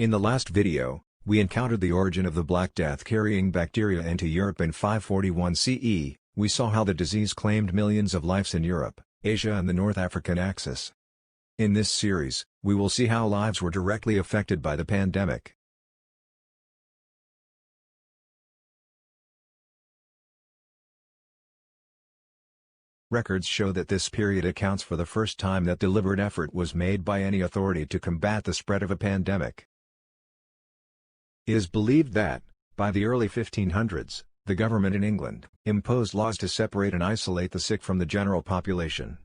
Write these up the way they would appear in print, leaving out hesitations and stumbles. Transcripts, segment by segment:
In the last video, we encountered the origin of the Black Death carrying bacteria into Europe in 541 CE. We saw how the disease claimed millions of lives in Europe, Asia and the North African axis. In this series, we will see how lives were directly affected by the pandemic. Records show that this period accounts for the first time that deliberate effort was made by any authority to combat the spread of a pandemic. It is believed that, by the early 1500s, the government in England imposed laws to separate and isolate the sick from the general population.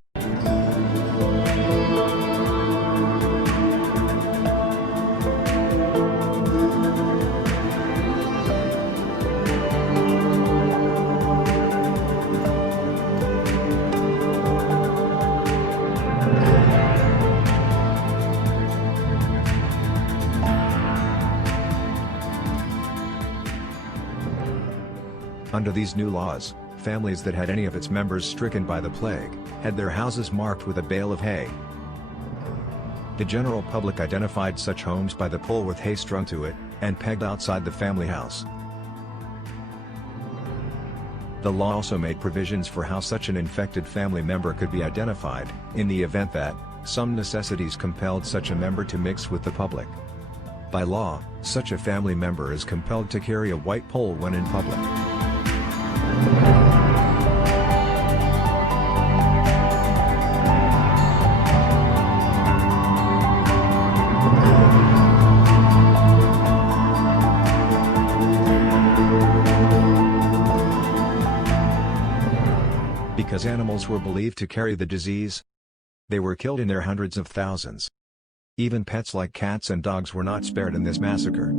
Under these new laws, families that had any of its members stricken by the plague, had their houses marked with a bale of hay. The general public identified such homes by the pole with hay strung to it, and pegged outside the family house. The law also made provisions for how such an infected family member could be identified, in the event that some necessities compelled such a member to mix with the public. By law, such a family member is compelled to carry a white pole when in public. Because animals were believed to carry the disease, they were killed in their hundreds of thousands. Even pets like cats and dogs were not spared in this massacre.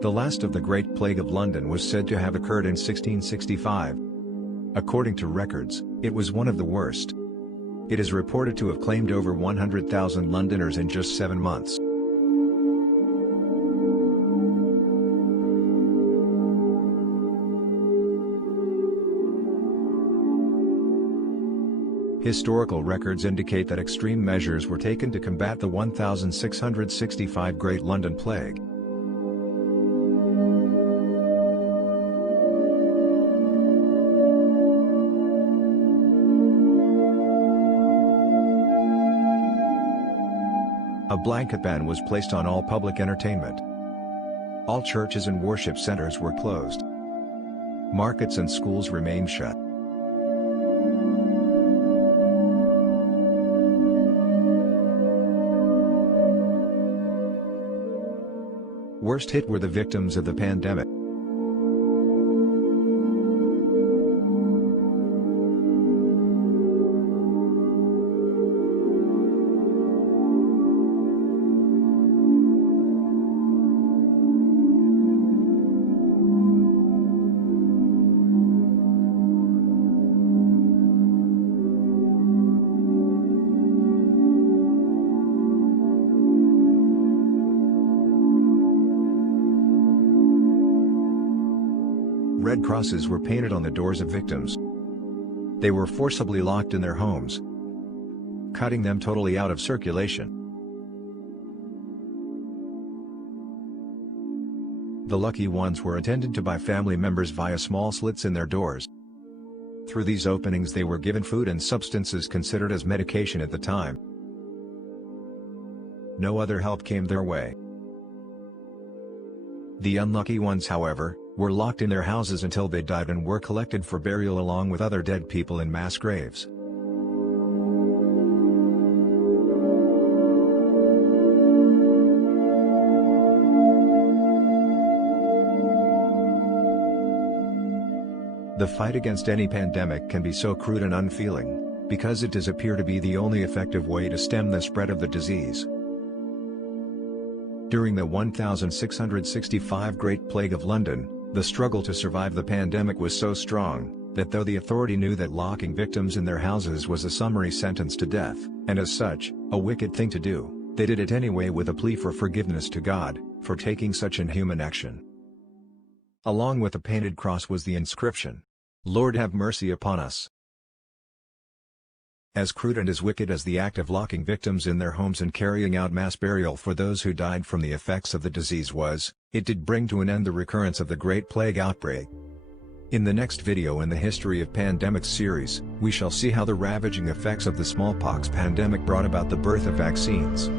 The last of the Great Plague of London was said to have occurred in 1665. According to records, it was one of the worst. It is reported to have claimed over 100,000 Londoners in just 7 months. Historical records indicate that extreme measures were taken to combat the 1665 Great London Plague. A blanket ban was placed on all public entertainment. All churches and worship centers were closed. Markets and schools remained shut. Worst hit were the victims of the pandemic. Red crosses were painted on the doors of victims. They were forcibly locked in their homes, cutting them totally out of circulation. The lucky ones were attended to by family members via small slits in their doors. Through these openings they were given food and substances considered as medication at the time. No other help came their way. The unlucky ones, however, were locked in their houses until they died and were collected for burial along with other dead people in mass graves. The fight against any pandemic can be so crude and unfeeling, because it does appear to be the only effective way to stem the spread of the disease. During the 1665 Great Plague of London, The struggle to survive the pandemic was so strong, that though the authority knew that locking victims in their houses was a summary sentence to death, and as such, a wicked thing to do, they did it anyway with a plea for forgiveness to God, for taking such inhuman action. Along with the painted cross was the inscription, "Lord have mercy upon us." As crude and as wicked as the act of locking victims in their homes and carrying out mass burial for those who died from the effects of the disease was, it did bring to an end the recurrence of the Great Plague outbreak. In the next video in the History of Pandemics series, we shall see how the ravaging effects of the smallpox pandemic brought about the birth of vaccines.